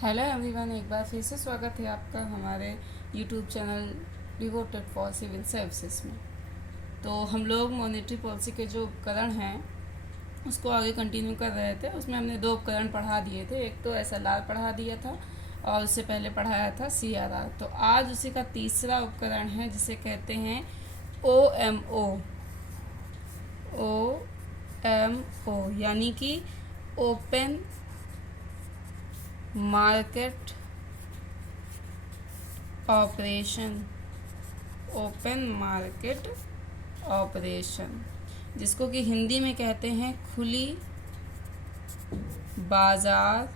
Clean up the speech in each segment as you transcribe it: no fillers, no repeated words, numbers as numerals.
Hello everyone, एक बार फिर से स्वागत है आपका हमारे YouTube channel devoted for civil services में। तो हम लोग मॉनेटरी पॉलिसी के जो उपकरण हैं उसको आगे कंटिन्यू कर रहे थे। उसमें हमने 2 उपकरण पढ़ा दिए थे, एक तो SLR पढ़ा दिया था और उससे पहले पढ़ाया था CRR। तो आज उसी का तीसरा उपकरण है जिसे कहते हैं OMO। OMO यानी कि open market operation. Open market operation जिसको कि हिंदी में कहते हैं खुली बाजार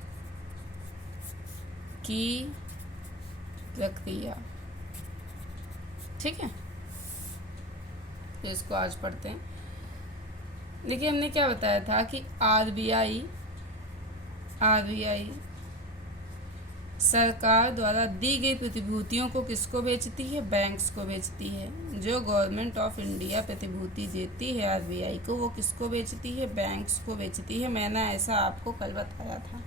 की प्रक्रिया। ठीक है, तो इसको आज पढ़ते हैं। देखिए, हमने क्या बताया था कि आरबीआई सरकार द्वारा दी गई प्रतिभूतियों को किसको बेचती है? बैंक्स को बेचती है। जो गवर्नमेंट ऑफ इंडिया प्रतिभूति देती है आरबीआई को, वो किसको बेचती है? बैंक्स को बेचती है। मैंने ऐसा आपको कल बताया था।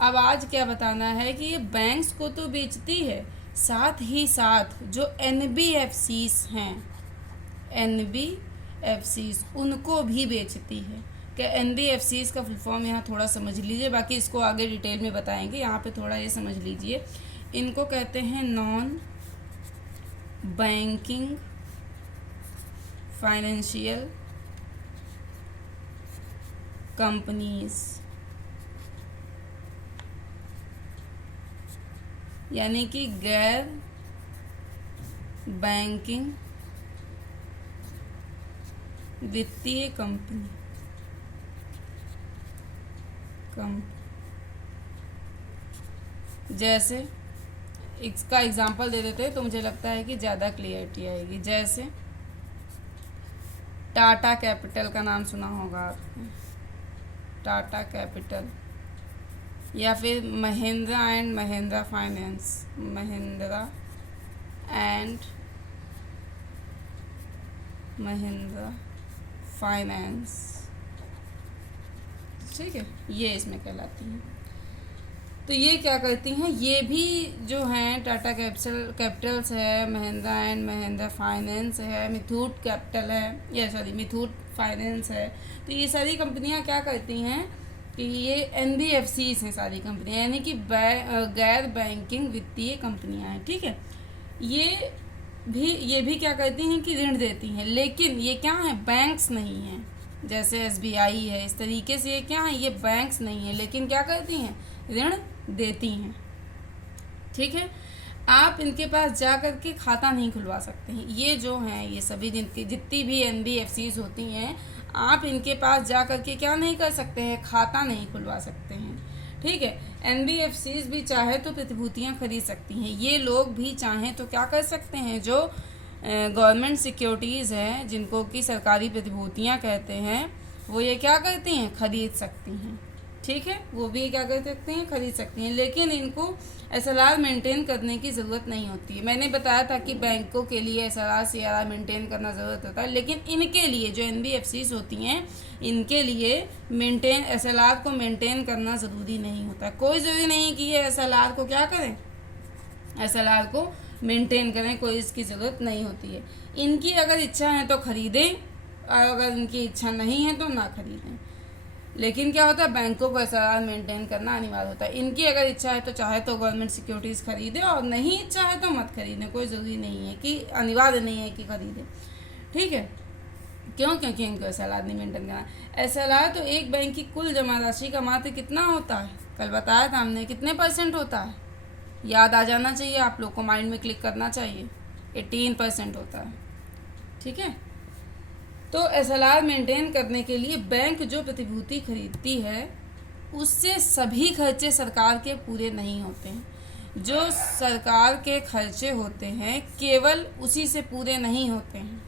अब आज क्या बताना है कि ये बैंक्स को तो बेचती है, साथ ही साथ जो NBFCs हैं, NBFCs उनको भी बेचती है। क्या NBFCs का फुल फॉर्म यहाँ थोड़ा समझ लीजिए, बाकी इसको आगे डिटेल में बताएंगे। यहाँ पे थोड़ा ये समझ लीजिए, इनको कहते हैं नॉन बैंकिंग फाइनेंशियल कंपनीज, यानी कि गैर बैंकिंग वित्तीय कंपनी। जैसे इसका एग्जांपल दे देते हैं तो मुझे लगता है कि ज़्यादा क्लियरिटी आएगी। जैसे टाटा कैपिटल का नाम सुना होगा आपने, टाटा कैपिटल, या फिर Mahindra and Mahindra finance, Mahindra and Mahindra finance. ठीक है, ये इसमें कहलाती हैं। तो ये क्या करती हैं? ये भी जो हैं टाटा कैपिटल्स है, महिंद्रा एंड महिंद्रा फाइनेंस है, मुथूट कैपिटल है, या सॉरी मुथूट फाइनेंस है। तो ये सारी कंपनियां क्या करती हैं कि ये NBFCs हैं सारी कंपनियां, यानी कि गैर बैंकिंग वित्तीय कंपनियां हैं। ठीक है, ये भी क्या करती हैं कि ऋण देती हैं, लेकिन ये क्या है? बैंक्स नहीं हैं। जैसे SBI है, इस तरीके से ये क्या है? ये बैंक्स नहीं है, लेकिन क्या करती हैं? ऋण देती हैं। ठीक है, आप इनके पास जा कर के खाता नहीं खुलवा सकते हैं। ये जो हैं, ये सभी जितनी भी NBFCs होती हैं, आप इनके पास जा कर के क्या नहीं कर सकते हैं? खाता नहीं खुलवा सकते हैं। ठीक है, NBFCs भी चाहे तो प्रतिभूतियां खरीद सकती हैं। ये लोग भी चाहें तो क्या कर सकते हैं? जो गवर्नमेंट सिक्योरिटीज़ हैं, जिनको कि सरकारी प्रतिभूतियां कहते हैं, वो ये क्या करती हैं? खरीद सकती हैं। ठीक है, वो भी क्या कर सकते हैं? खरीद सकती हैं, लेकिन इनको SLR मेंटेन करने की ज़रूरत नहीं होती है। मैंने बताया था कि बैंकों के लिए SLR CRR मेंटेन करना ज़रूरत होता है, लेकिन इनके लिए जो NBFCs होती हैं, इनके लिए SLR को मेंटेन करना ज़रूरी नहीं होता। कोई ज़रूरी नहीं कि ये SLR को क्या करें? SLR को मेंटेन करें, कोई इसकी ज़रूरत नहीं होती है। इनकी अगर इच्छा है तो खरीदें, और अगर इनकी इच्छा नहीं है तो ना खरीदें। लेकिन क्या होता है? बैंकों को SLR मेंटेन करना अनिवार्य होता है। इनकी अगर इच्छा है तो चाहे तो गवर्नमेंट सिक्योरिटीज़ खरीदे, और नहीं इच्छा है तो मत खरीदें। कोई ज़रूरी नहीं है कि अनिवार्य नहीं है कि खरीदें। ठीक है, क्यों? क्योंकि इनको SLR नहीं मेंटेन करना। SLR तो एक बैंक की कुल जमा राशि का मात्र कितना होता है? कल बताया था हमने, कितने % होता है? याद आ जाना चाहिए आप लोग को, माइंड में क्लिक करना चाहिए। 18% होता है। ठीक है, तो SLR मेंटेन करने के लिए बैंक जो प्रतिभूति खरीदती है, उससे सभी खर्चे सरकार के पूरे नहीं होते हैं। जो सरकार के खर्चे होते हैं केवल उसी से पूरे नहीं होते हैं,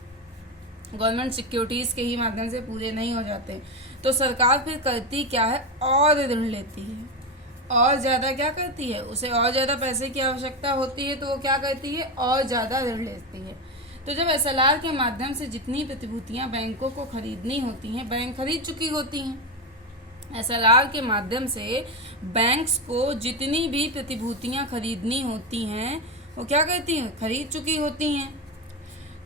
गवर्नमेंट सिक्योरिटीज़ के ही माध्यम से पूरे नहीं हो जाते। तो सरकार फिर करती क्या है? और ऋण लेती है, और ज़्यादा क्या करती है? उसे और ज़्यादा पैसे की आवश्यकता होती है, तो वो क्या करती है? और ज़्यादा ऋण लेती है। तो जब SLR के माध्यम से जितनी प्रतिभूतियां बैंकों को खरीदनी होती हैं, बैंक खरीद चुकी होती हैं, एसएलआर के माध्यम से बैंक्स को जितनी भी प्रतिभूतियां खरीदनी होती हैं वो क्या करती हैं, खरीद चुकी होती हैं।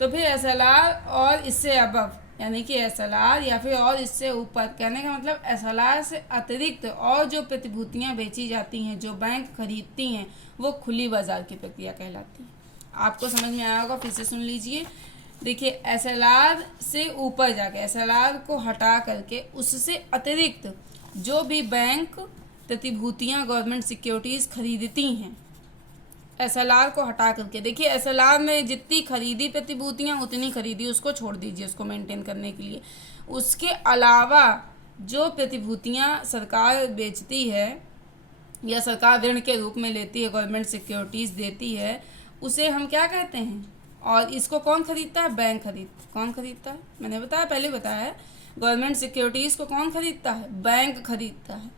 तो फिर एसएलआर और इससे अबव, यानी कि एसएलआर या फिर और इससे ऊपर, कहने का मतलब एसएलआर से अतिरिक्त और जो प्रतिभूतियां बेची जाती हैं, जो बैंक खरीदती हैं, वो खुली बाजार की प्रक्रिया कहलाती है। आपको समझ में आया होगा, फिर से सुन लीजिए। देखिए, एसएलआर से ऊपर जाके, एसएलआर को हटा करके उससे अतिरिक्त जो भी बैंक प्रतिभूतियां गवर्नमेंट सिक्योरिटीज खरीदती हैं, एसएलआर को हटा करके, देखिए एसएलआर में जितनी खरीदी प्रतिभूतियां उतनी खरीदी, उसको छोड़ दीजिए, उसको मेंटेन करने के लिए। उसके अलावा जो प्रतिभूतियां सरकार बेचती है या सरकार ऋण के रूप में लेती है, गवर्नमेंट सिक्योरिटीज देती है, उसे हम क्या कहते हैं। और इसको कौन खरीदता है, बैंक कौन खरीदता है, मैंने बताया, पहले बताया है। गवर्नमेंट सिक्योरिटीज को कौन खरीदता है, बैंक खरीदता है।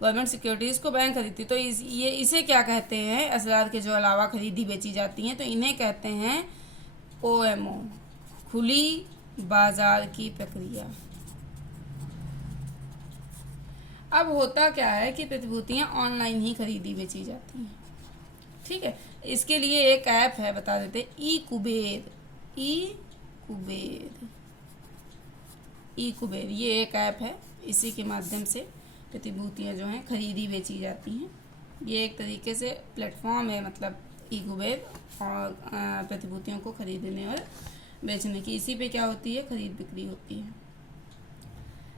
गवर्नमेंट सिक्योरिटीज़ को बैंक खरीदती, तो इसे क्या कहते हैं, एसएलआर के जो अलावा खरीदी बेची जाती हैं, तो इन्हें कहते हैं ओएमओ, खुली बाजार की प्रक्रिया। अब होता क्या है कि प्रतिभूतियां ऑनलाइन ही खरीदी बेची जाती हैं, ठीक है। इसके लिए एक ऐप है, बता देते, ई कुबेर, ये एक ऐप है। इसी के माध्यम से प्रतिभूतियां जो हैं खरीदी बेची जाती हैं। ये एक तरीके से प्लेटफॉर्म है, मतलब ई कुबेर, और प्रतिभूतियों को खरीदने और बेचने की, इसी पे क्या होती है, खरीद बिक्री होती है।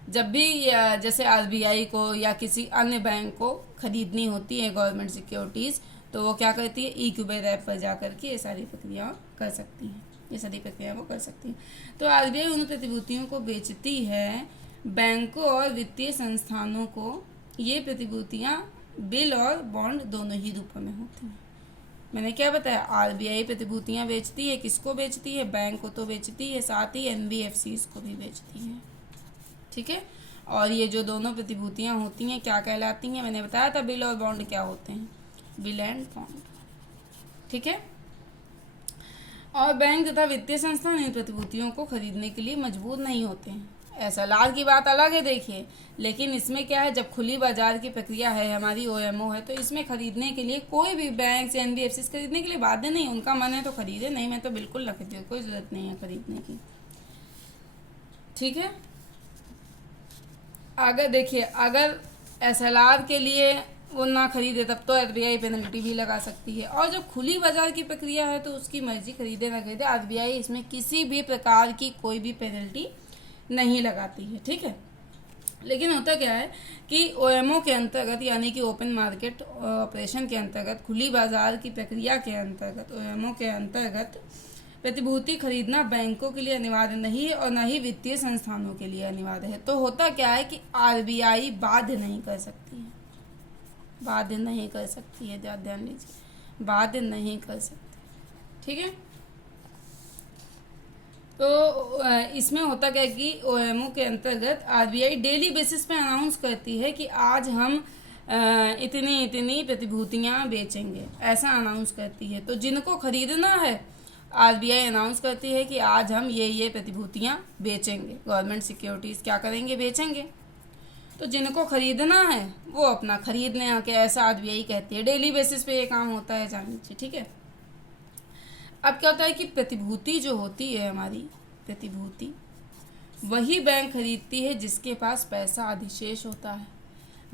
जब भी जैसे आरबीआई को या किसी अन्य बैंक को खरीदनी होती है गवर्नमेंट सिक्योरिटीज़, तो वो क्या करती है, ई कुबेर ऐप पर जा करके ये सारी प्रक्रिया कर सकती हैं, ये सारी प्रक्रिया वो कर सकती हैं। तो आरबीआई उन प्रतिभूतियों को बेचती है, बैंकों और वित्तीय संस्थानों को ये प्रतिभूतियां बिल और बॉन्ड दोनों ही रूपों में होती हैं। मैंने क्या बताया, आरबीआई प्रतिभूतियां बेचती है, किसको बेचती है, बैंक को तो बेचती है, साथ ही एनबीएफसीज को भी बेचती है, ठीक है। और ये जो दोनों प्रतिभूतियां होती हैं क्या कहलाती हैं, मैंने बताया था, बिल और बॉन्ड क्या होते हैं, बिल एंड बॉन्ड, ठीक है। और बैंक तथा वित्तीय संस्थान इन प्रतिभूतियों को खरीदने के लिए मजबूर नहीं होते हैं। एसएलआर की बात अलग है, देखिए, लेकिन इसमें क्या है, जब खुली बाजार की प्रक्रिया है, हमारी ओएमओ है, तो इसमें खरीदने के लिए कोई भी बैंक से एनबीएफसी खरीदने के लिए बाध्य नहीं, उनका मन है तो खरीदे, नहीं मैं तो बिल्कुल ना खरीदे, कोई जरूरत नहीं है खरीदने की, ठीक है। अगर देखिए, अगर एसएलआर के लिए वो ना खरीदे तब तो आरबीआई पेनल्टी भी लगा सकती है। और जो खुली बाजार की प्रक्रिया है तो उसकी मर्जी, खरीदे ना खरीदे, आरबीआई इसमें किसी भी प्रकार की कोई भी पेनल्टी नहीं लगाती है, ठीक है। लेकिन होता क्या है कि ओएमओ के अंतर्गत, यानी कि ओपन मार्केट ऑपरेशन के अंतर्गत, खुली बाजार की प्रक्रिया के अंतर्गत, ओएमओ के अंतर्गत प्रतिभूति खरीदना बैंकों के लिए अनिवार्य नहीं है और न ही वित्तीय संस्थानों के लिए अनिवार्य है। तो होता क्या है कि आरबीआई बाध्य नहीं कर सकती है, बाध्य नहीं कर सकती है, ध्यान लीजिए, बाध्य नहीं कर सकती, ठीक है। तो इसमें होता क्या है कि ओएमओ के अंतर्गत आरबीआई डेली बेसिस पे अनाउंस करती है कि आज हम इतनी इतनी प्रतिभूतियां बेचेंगे, ऐसा अनाउंस करती है। तो जिनको खरीदना है, आरबीआई अनाउंस करती है कि आज हम ये प्रतिभूतियां बेचेंगे, गवर्नमेंट सिक्योरिटीज़ क्या करेंगे, बेचेंगे। तो जिनको खरीदना है वो अपना खरीद लें आके, ऐसा आरबीआई कहती है। डेली बेसिस पे ये काम होता है, जान लीजिए, ठीक है। अब क्या होता है कि प्रतिभूति जो होती है, हमारी प्रतिभूति, वही बैंक खरीदती है जिसके पास पैसा अधिशेष होता है।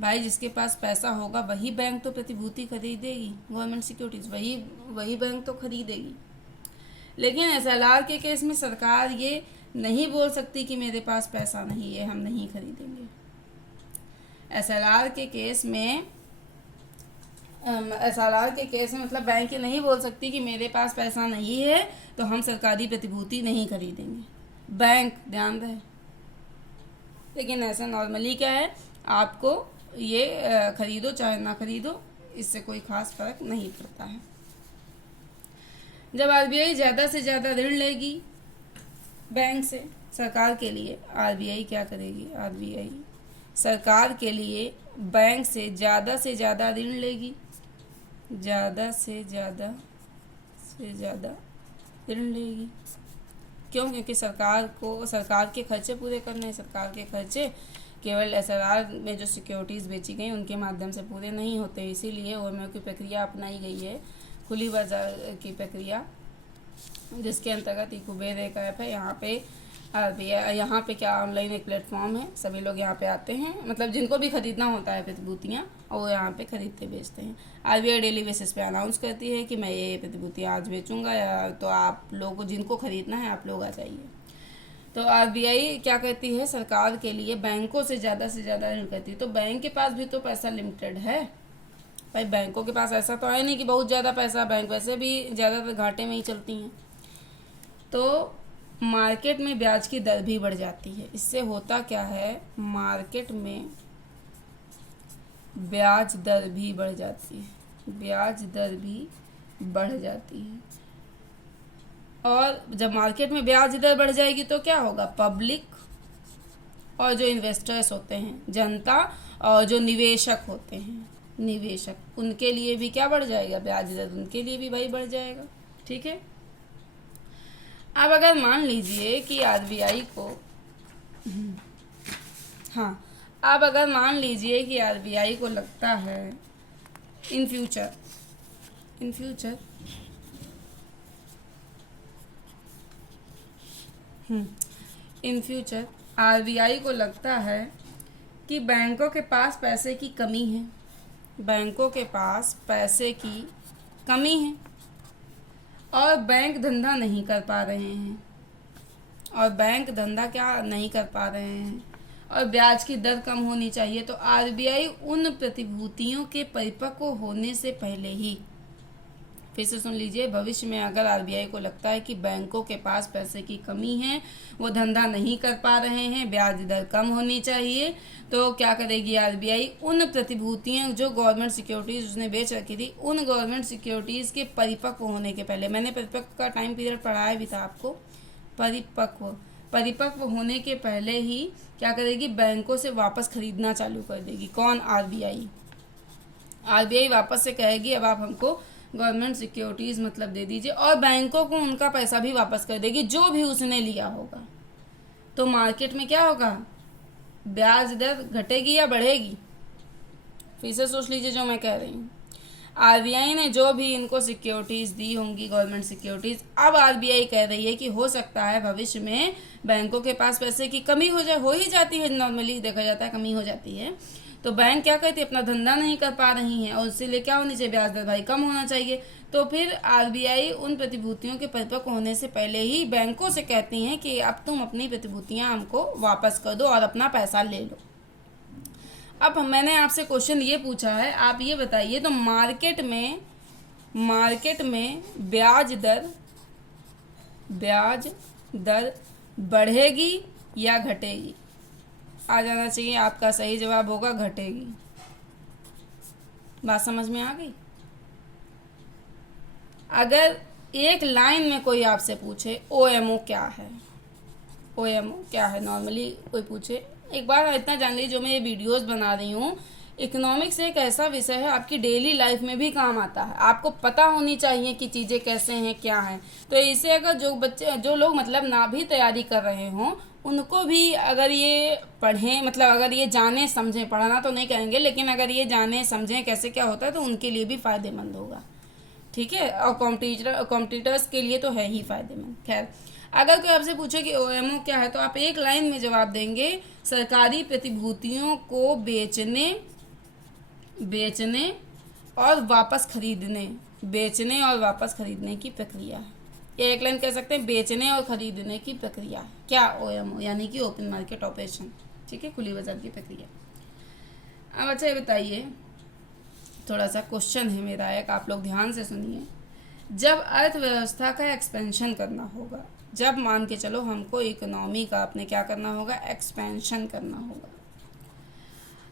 भाई, जिसके पास पैसा होगा वही बैंक तो प्रतिभूति खरीदेगी, गवर्नमेंट सिक्योरिटीज, वही बैंक तो खरीदेगी। लेकिन एसएलआर के केस में सरकार ये नहीं बोल सकती कि मेरे पास पैसा नहीं है, हम नहीं खरीदेंगे। एसएलआर के केस में मतलब बैंक ये नहीं बोल सकती कि मेरे पास पैसा नहीं है तो हम सरकारी प्रतिभूति नहीं खरीदेंगे, बैंक ध्यान रहे। लेकिन ऐसा नॉर्मली क्या है, आपको ये खरीदो चाहे ना खरीदो, इससे कोई खास फर्क नहीं पड़ता है। जब आरबीआई ज़्यादा से ज़्यादा ऋण लेगी बैंक से सरकार के लिए, आरबीआई क्या करेगी, आरबीआई सरकार के लिए बैंक से ज़्यादा ऋण लेगी, ज़्यादा से ज़्यादा ऋण लेगी। क्यों? क्योंकि सरकार के खर्चे पूरे करने हैं। सरकार के खर्चे केवल एसआरआर में जो सिक्योरिटीज़ बेची गई उनके माध्यम से पूरे नहीं होते, इसीलिए ओएमओ की प्रक्रिया अपनाई गई है, खुली बाजार की प्रक्रिया, जिसके अंतर्गत इकुबेर एक ऐप है। यहाँ पे क्या ऑनलाइन एक प्लेटफॉर्म है, सभी लोग यहाँ पे आते हैं, मतलब जिनको भी खरीदना होता है प्रतिभूतियाँ और वो यहाँ पे खरीदते बेचते हैं। आरबीआई डेली बेसिस पे अनाउंस करती है कि मैं ये प्रतिभूतियाँ आज बेचूंगा, या तो आप लोगों को जिनको खरीदना है आप लोग आ जाइए। तो आरबीआई क्या कहती है, सरकार के लिए बैंकों से ज़्यादा ऋण करती है। तो बैंक के पास भी तो पैसा लिमिटेड है भाई, बैंकों के पास ऐसा तो है नहीं कि बहुत ज़्यादा पैसा, बैंक वैसे भी ज़्यादातर घाटे में ही चलती हैं। तो मार्केट में ब्याज की दर भी बढ़ जाती है। इससे होता क्या है, मार्केट में ब्याज दर भी बढ़ जाती है, ब्याज दर भी बढ़ जाती है। और जब मार्केट में ब्याज दर बढ़ जाएगी तो क्या होगा, पब्लिक और जो इन्वेस्टर्स होते हैं, जनता और जो निवेशक होते हैं, निवेशक, उनके लिए भी क्या बढ़ जाएगा, ब्याज दर उनके लिए भी भाई बढ़ जाएगा। ठीक है। अब अगर मान लीजिए कि आरबीआई को अब अगर मान लीजिए कि आरबीआई को लगता है इन फ्यूचर आरबीआई को लगता है कि बैंकों के पास पैसे की कमी है, बैंकों के पास पैसे की कमी है और बैंक धंधा नहीं कर पा रहे हैं, और बैंक धंधा क्या नहीं कर पा रहे हैं, और ब्याज की दर कम होनी चाहिए। तो आरबीआई उन प्रतिभूतियों के परिपक्व होने से पहले ही, फिर से सुन लीजिए, भविष्य में अगर आरबीआई को लगता है कि बैंकों के पास पैसे की कमी है, वो धंधा नहीं कर पा रहे हैं, ब्याज दर कम होनी चाहिए, तो क्या करेगी आरबीआई, उन प्रतिभूतियां जो गवर्नमेंट सिक्योरिटीज़ उसने बेच रखी थी, उन गवर्नमेंट सिक्योरिटीज़ के परिपक्व होने के पहले, मैंने परिपक्व का टाइम पीरियड पढ़ाया भी था आपको, परिपक्व होने के पहले ही क्या करेगी, बैंकों से वापस खरीदना चालू कर देगी। कौन, आरबीआई वापस से कहेगी अब आप हमको गवर्नमेंट सिक्योरिटीज़ मतलब दे दीजिए, और बैंकों को उनका पैसा भी वापस कर देगी जो भी उसने लिया होगा। तो मार्केट में क्या होगा, ब्याज दर घटेगी या बढ़ेगी, फिर से सोच लीजिए जो मैं कह रही हूँ। आरबीआई ने जो भी इनको सिक्योरिटीज़ दी होंगी, गवर्नमेंट सिक्योरिटीज़, अब आरबीआई कह रही है कि हो सकता है भविष्य में बैंकों के पास पैसे की कमी हो ही जाती है, नॉर्मली देखा जाता है कमी हो जाती है। तो बैंक क्या कहती है, अपना धंधा नहीं कर पा रही हैं और इसीलिए क्या होनी चाहिए, ब्याज दर भाई कम होना चाहिए। तो फिर आरबीआई उन प्रतिभूतियों के परिपक्व होने से पहले ही बैंकों से कहती हैं कि अब तुम अपनी प्रतिभूतियां हमको वापस कर दो और अपना पैसा ले लो। अब मैंने आपसे क्वेश्चन ये पूछा है, आप ये बताइए, तो मार्केट में ब्याज दर बढ़ेगी या घटेगी? आ जाना चाहिए आपका सही जवाब होगा घटेगी। बात समझ में आ गई? अगर एक लाइन में कोई आपसे पूछे ओएमओ क्या है, नॉर्मली कोई पूछे, एक बार इतना जान लीजिए, जो मैं ये वीडियोस बना रही हूँ, इकोनॉमिक्स एक ऐसा विषय है आपकी डेली लाइफ में भी काम आता है। आपको पता होनी चाहिए कि चीज़ें कैसे हैं, क्या हैं। तो इसे अगर जो लोग मतलब ना भी तैयारी कर रहे हों, उनको भी अगर ये पढ़ें, मतलब अगर ये जाने समझें, पढ़ना तो नहीं करेंगे, लेकिन अगर ये जाने समझें कैसे क्या होता है तो उनके लिए भी फ़ायदेमंद होगा। ठीक है, और कॉम्पिटिटर्स के लिए तो है ही फ़ायदेमंद। खैर, अगर कोई आपसे पूछे कि ओएमओ क्या है, तो आप एक लाइन में जवाब देंगे, सरकारी प्रतिभूतियों को बेचने और वापस खरीदने की प्रक्रिया है। या एक लाइन कह सकते हैं, बेचने और खरीदने की प्रक्रिया। क्या, ओएमओ, यानी कि ओपन मार्केट ऑपरेशन। ठीक है, खुली बाजार की प्रक्रिया। अब अच्छा ये बताइए, थोड़ा सा क्वेश्चन है मेरा एक, आप लोग ध्यान से सुनिए। जब अर्थव्यवस्था का एक्सपेंशन करना होगा, जब मान के चलो हमको इकोनॉमी का अपने क्या करना होगा, एक्सपेंशन करना होगा,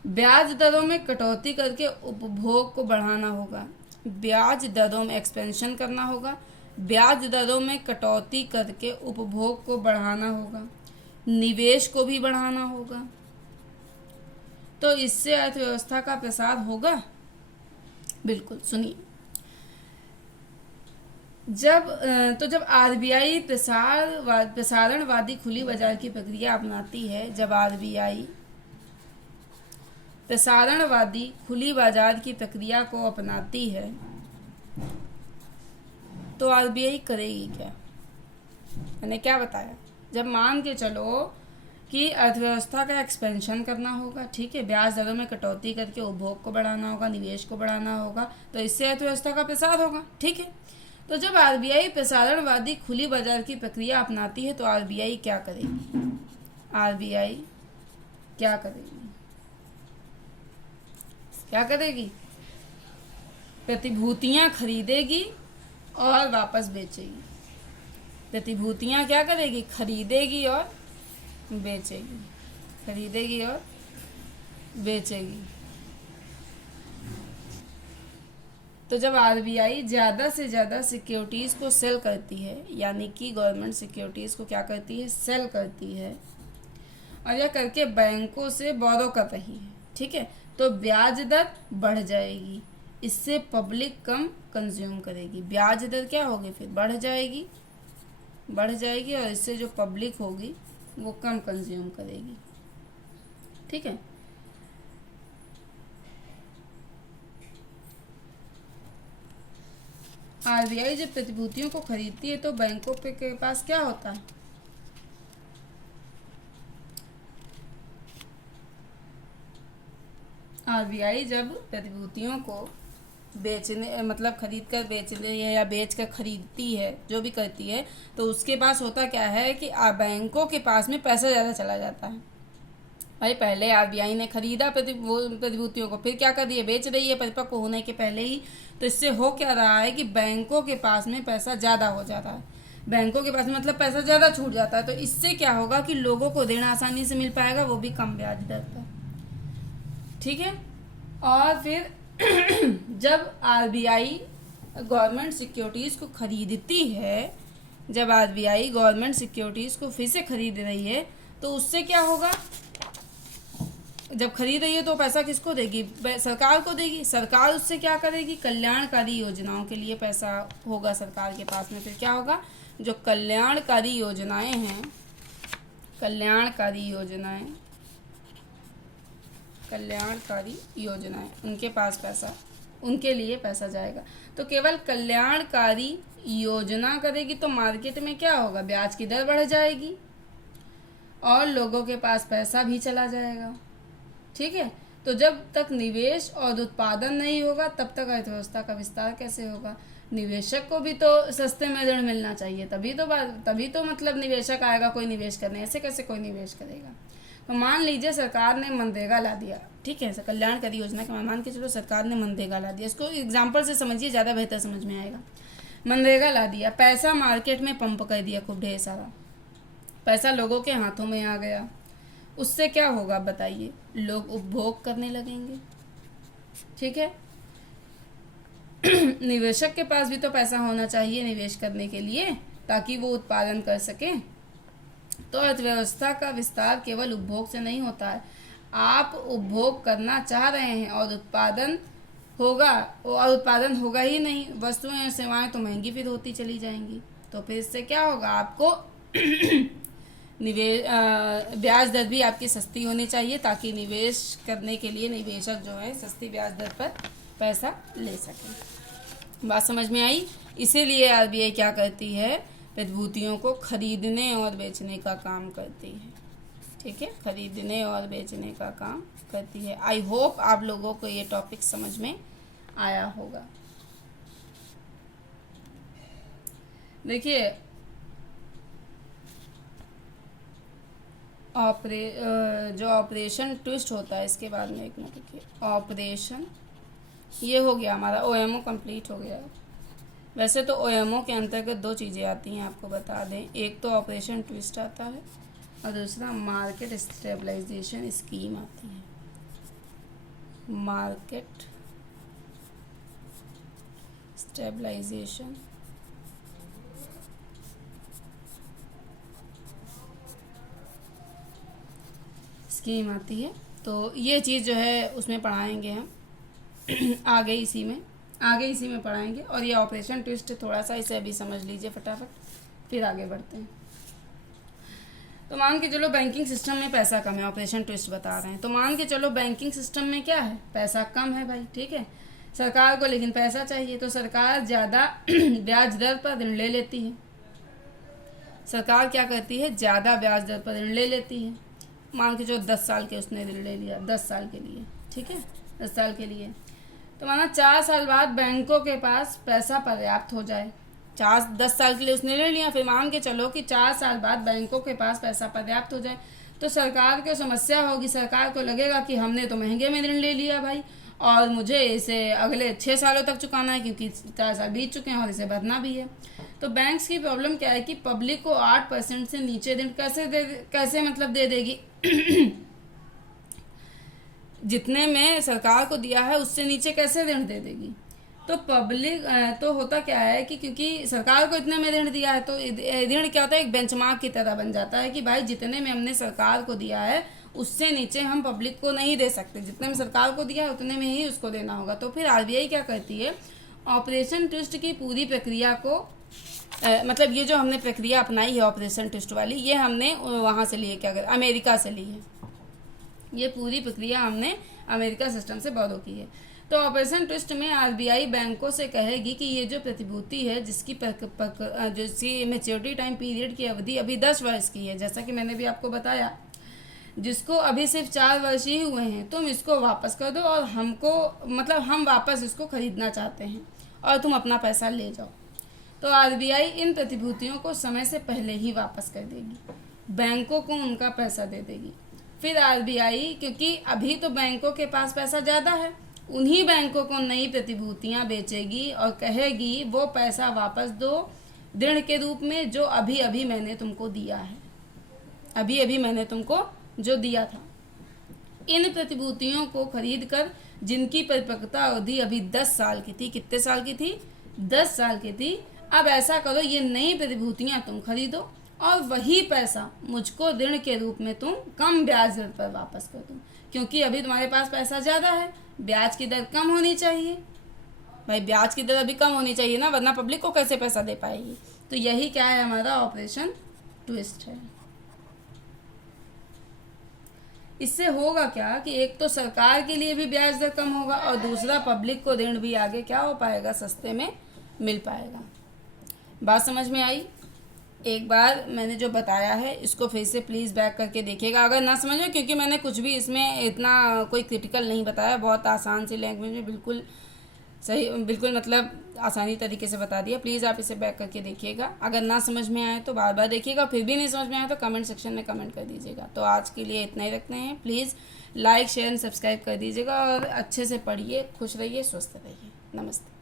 ब्याज दरों में कटौती करके उपभोग को बढ़ाना होगा। ब्याज दरों में एक्सपेंशन करना होगा, ब्याज दरों में कटौती करके उपभोग को बढ़ाना होगा, निवेश को भी बढ़ाना होगा। तो इससे अर्थव्यवस्था का प्रसार होगा। बिल्कुल, सुनिए, जब आरबीआई प्रसारणवादी खुली बाजार की प्रक्रिया अपनाती है, जब आरबीआई प्रसारणवादी खुली बाजार की प्रक्रिया को अपनाती है तो आरबीआई करेगी क्या? मैंने क्या बताया, जब मान के चलो कि अर्थव्यवस्था का एक्सपेंशन करना होगा, ठीक है, ब्याज दरों में कटौती करके उपभोग को बढ़ाना होगा, निवेश को बढ़ाना होगा, तो इससे अर्थव्यवस्था का प्रसार होगा, ठीक है। तो जब आरबीआई प्रसारणवादी खुली बाजार की प्रक्रिया अपनाती है तो आरबीआई क्या करेगी? आरबीआई क्या करेगी? क्या करेगी? प्रतिभूतियां खरीदेगी और वापस बेचेगी। प्रतिभूतियां क्या करेगी? खरीदेगी और बेचेगी, खरीदेगी और बेचेगी। तो जब आरबीआई ज़्यादा से ज़्यादा सिक्योरिटीज़ को सेल करती है, यानी कि गवर्नमेंट सिक्योरिटीज़ को क्या करती है? सेल करती है, और यह करके बैंकों से बोरो कर रही है, ठीक है, तो ब्याज दर बढ़ जाएगी। इससे पब्लिक कम कंज्यूम करेगी, ब्याज दर क्या होगी? फिर बढ़ जाएगी, और इससे जो पब्लिक होगी वो कम कंज्यूम करेगी, ठीक है। आरबीआई जब प्रतिभूतियों को खरीदती है तो बैंकों के पास क्या होता है? आरबीआई जब प्रतिभूतियों को बेचने मतलब खरीद कर बेचने या बेच कर खरीदती है, जो भी करती है, तो उसके पास होता क्या है कि बैंकों के पास में पैसा ज़्यादा चला जाता है। भाई पहले आरबीआई ने खरीदा प्रतिभूतियों को, फिर क्या कर रही है? बेच रही है परिपक्व होने के पहले ही। तो इससे हो क्या रहा है कि बैंकों के पास में पैसा ज़्यादा हो जाता है, बैंकों के पास में मतलब पैसा ज़्यादा छूट जाता है। तो इससे क्या होगा कि लोगों को ऋण आसानी से मिल पाएगा, वो भी कम ब्याज दर पर, ठीक है। और फिर जब आरबीआई गवर्नमेंट सिक्योरिटीज़ को खरीदती है, जब आरबीआई गवर्नमेंट सिक्योरिटीज़ को फिर से खरीद रही है, तो उससे क्या होगा? जब खरीद रही है तो पैसा किसको देगी? सरकार को देगी। सरकार उससे क्या करेगी? कल्याणकारी योजनाओं के लिए पैसा होगा सरकार के पास में। फिर क्या होगा? जो कल्याणकारी योजनाएं हैं, कल्याणकारी योजनाएं उनके पास पैसा, उनके लिए पैसा जाएगा। तो केवल कल्याणकारी योजना करेगी तो मार्केट में क्या होगा? ब्याज की दर बढ़ जाएगी और लोगों के पास पैसा भी चला जाएगा, ठीक है। तो जब तक निवेश और उत्पादन नहीं होगा तब तक अर्थव्यवस्था का विस्तार कैसे होगा? निवेशक को भी तो सस्ते में ऋण मिलना चाहिए, तभी तो मतलब निवेशक आएगा कोई निवेश करने, ऐसे कैसे कोई निवेश करेगा? तो मान लीजिए सरकार ने मनरेगा ला दिया, ठीक है, कल्याणकारी योजना का मान के चलो सरकार ने मनरेगा ला दिया, इसको एग्जाम्पल से समझिए, ज़्यादा बेहतर समझ में आएगा। मनरेगा ला दिया, पैसा मार्केट में पंप कर दिया, खूब ढेर सारा पैसा लोगों के हाथों में आ गया। उससे क्या होगा बताइए? लोग उपभोग करने लगेंगे, ठीक है। निवेशक के पास भी तो पैसा होना चाहिए निवेश करने के लिए, ताकि वो उत्पादन कर सके। तो अर्थव्यवस्था का विस्तार केवल उपभोग से नहीं होता है। आप उपभोग करना चाह रहे हैं और उत्पादन होगा ही नहीं, वस्तुएं और सेवाएं तो महंगी फिर होती चली जाएंगी। तो फिर इससे क्या होगा? आपको ब्याज दर भी आपकी सस्ती होनी चाहिए, ताकि निवेश करने के लिए निवेशक जो है सस्ती ब्याज दर पर पैसा ले सकें। बात समझ में आई? इसीलिए आरबीआई क्या करती है? प्रतिभूतियों को खरीदने और बेचने का काम करती है, ठीक है, खरीदने और बेचने का काम करती है। आई होप आप लोगों को ये टॉपिक समझ में आया होगा। देखिए, जो ऑपरेशन ट्विस्ट होता है, इसके बाद में एक मिनट रुकिए। ऑपरेशन ये हो गया हमारा, ओएमओ कंप्लीट हो गया। वैसे तो ओएमओ के अंतर्गत दो चीज़ें आती हैं, आपको बता दें। एक तो ऑपरेशन ट्विस्ट आता है और दूसरा मार्केट स्टेबलाइजेशन स्कीम आती है। मार्केट स्टेबलाइजेशन स्कीम आती है। तो ये चीज़ जो है उसमें पढ़ाएंगे हम आगे इसी में पढ़ाएंगे। और ये ऑपरेशन ट्विस्ट थोड़ा सा, इसे अभी समझ लीजिए फटाफट, फिर आगे बढ़ते हैं। तो मान के चलो बैंकिंग सिस्टम में पैसा कम है, ऑपरेशन ट्विस्ट बता रहे हैं। तो मान के चलो बैंकिंग सिस्टम में क्या है, पैसा कम है भाई, ठीक है। सरकार को लेकिन पैसा चाहिए, तो सरकार ज़्यादा ब्याज दर पर ऋण ले लेती है। सरकार क्या करती है, ज़्यादा ब्याज दर पर ऋण ले लेती है। मान के चलो 10 साल के उसने ऋण ले लिया, 10 साल के लिए, ठीक है, 10 साल के लिए। तो माना 4 साल बाद बैंकों के पास पैसा पर्याप्त हो जाए, 10 साल के लिए उसने ले लिया, फिर मान के चलो कि 4 साल बाद बैंकों के पास पैसा पर्याप्त हो जाए, तो सरकार को समस्या होगी। सरकार को लगेगा कि हमने तो महंगे में ऋण ले लिया भाई, और मुझे इसे अगले 6 सालों तक चुकाना है, क्योंकि 4 साल बीत चुके हैं और इसे भरना भी है। तो बैंक्स की प्रॉब्लम क्या है कि पब्लिक को 8% से नीचे ऋण कैसे मतलब दे देगी जितने में सरकार को दिया है उससे नीचे कैसे ऋण दे देगी। तो पब्लिक तो होता क्या है कि क्योंकि सरकार को इतने में ऋण दिया है, तो ऋण क्या होता है, एक बेंचमार्क की तरह बन जाता है कि भाई जितने में हमने सरकार को दिया है उससे नीचे हम पब्लिक को नहीं दे सकते, जितने में सरकार को दिया है उतने में ही उसको देना होगा। तो फिर आरबीआई क्या करती है, ऑपरेशन ट्विस्ट की पूरी प्रक्रिया को मतलब ये जो हमने प्रक्रिया अपनाई है ऑपरेशन ट्विस्ट वाली, ये हमने वहाँ से ली है, क्या कर अमेरिका से ली है। ये पूरी प्रक्रिया हमने अमेरिका सिस्टम से बोरो की है। तो ऑपरेशन ट्विस्ट में आरबीआई बैंकों से कहेगी कि ये जो प्रतिभूति है जिसकी मैच्योरिटी टाइम पीरियड की अवधि अभी 10 वर्ष की है, जैसा कि मैंने भी आपको बताया, जिसको अभी सिर्फ 4 वर्ष ही हुए हैं, तुम इसको वापस कर दो और हम वापस इसको खरीदना चाहते हैं और तुम अपना पैसा ले जाओ। तो आरबीआई इन प्रतिभूतियों को समय से पहले ही वापस कर देगी, बैंकों को उनका पैसा दे देगी। फिर आरबीआई, क्योंकि अभी तो बैंकों के पास पैसा ज़्यादा है, उन्हीं बैंकों को नई प्रतिभूतियां बेचेगी और कहेगी वो पैसा वापस दो ऋण के रूप में जो अभी अभी मैंने तुमको दिया है, अभी अभी मैंने तुमको जो दिया था। इन प्रतिभूतियों को खरीद कर, जिनकी परिपक्वता अवधि अभी 10 साल की थी, कितने साल की थी, 10 साल की थी, अब ऐसा करो ये नई प्रतिभूतियां तुम खरीदो और वही पैसा मुझको ऋण के रूप में तुम कम ब्याज दर पर वापस कर दो, क्योंकि अभी तुम्हारे पास पैसा ज़्यादा है, ब्याज की दर कम होनी चाहिए भाई, ब्याज की दर अभी कम होनी चाहिए ना, वरना पब्लिक को कैसे पैसा दे पाएगी। तो यही क्या है, हमारा ऑपरेशन ट्विस्ट है। इससे होगा क्या कि एक तो सरकार के लिए भी ब्याज दर कम होगा और दूसरा पब्लिक को ऋण भी आगे क्या हो पाएगा, सस्ते में मिल पाएगा। बात समझ में आई? एक बार मैंने जो बताया है इसको फिर से प्लीज़ बैक करके देखिएगा अगर ना समझ में, क्योंकि मैंने कुछ भी इसमें इतना कोई क्रिटिकल नहीं बताया, बहुत आसान सी लैंग्वेज में बिल्कुल सही, बिल्कुल मतलब आसानी तरीके से बता दिया। प्लीज़ आप इसे बैक करके देखिएगा, अगर ना समझ में आए तो बार बार देखिएगा, फिर भी नहीं समझ में आए तो कमेंट सेक्शन में कमेंट कर दीजिएगा। तो आज के लिए इतना ही रखते हैं। Please like share and subscribe कर दीजिएगा और अच्छे से पढ़िए, खुश रहिए, स्वस्थ रहिए। नमस्ते।